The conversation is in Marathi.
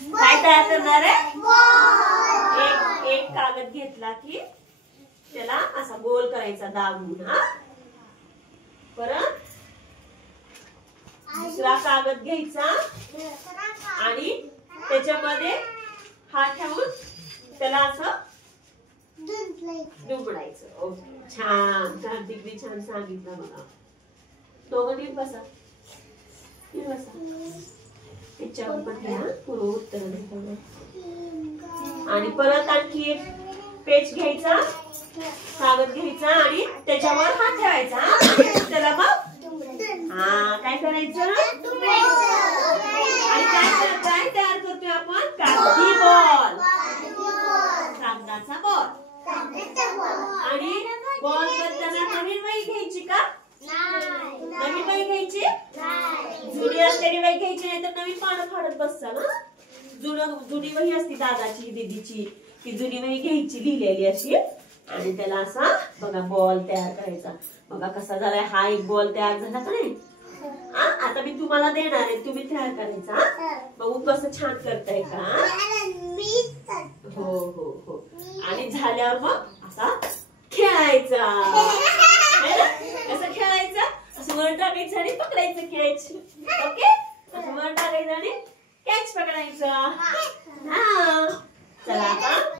काय तयार करणार आहे? एक कागद घेतला की त्याला असा गोल करायचा दाबून. हा परत दुसरा कागद घ्यायचा आणि त्याच्यामध्ये हात ठेवून त्याला असं दुमडायचं. ओके, छान. कार्तिकने छान सांगितलं मला. दोघं नीट बसा, नीट बसा. त्याच्यावर पण घ्या पूर्व उत्तर देताना. आणि परत आणखी एक पेज घ्यायचा, कागद घ्यायचा आणि त्याच्यावर हात ठेवायचा. त्याला मग काय करायचं? आणि काय तयार करतोय आपण? कागदी बॉल, कागदाचा बॉल. आणि बॉल करताना नवीन वही घ्यायची का? नवीन वही घ्यायची? जुनी असलेली वही घ्यायची नाही तर नवीन पानं फाडत बसता ना. जुनी वही असती दादाची दीदीची, ती जुनी वही घ्यायची लिहिलेली अशी आणि त्याला असा बघा बॉल तयार करायचा. बघा कसा झालाय हा एक बॉल तयार झाला का नाही? आता मी तुम्हाला देणार आहे, तुम्ही तयार करायचा. बघू कसं छान करताय का? हो हो हो. आणि झाल्यावर मग असा खेळायचा. कसं खेळायचं? असं वर टाकायचं आणि पकडायचं कॅच. ओके, असं वर टाकायचं आणि कॅच पकडायचं. हा चला आता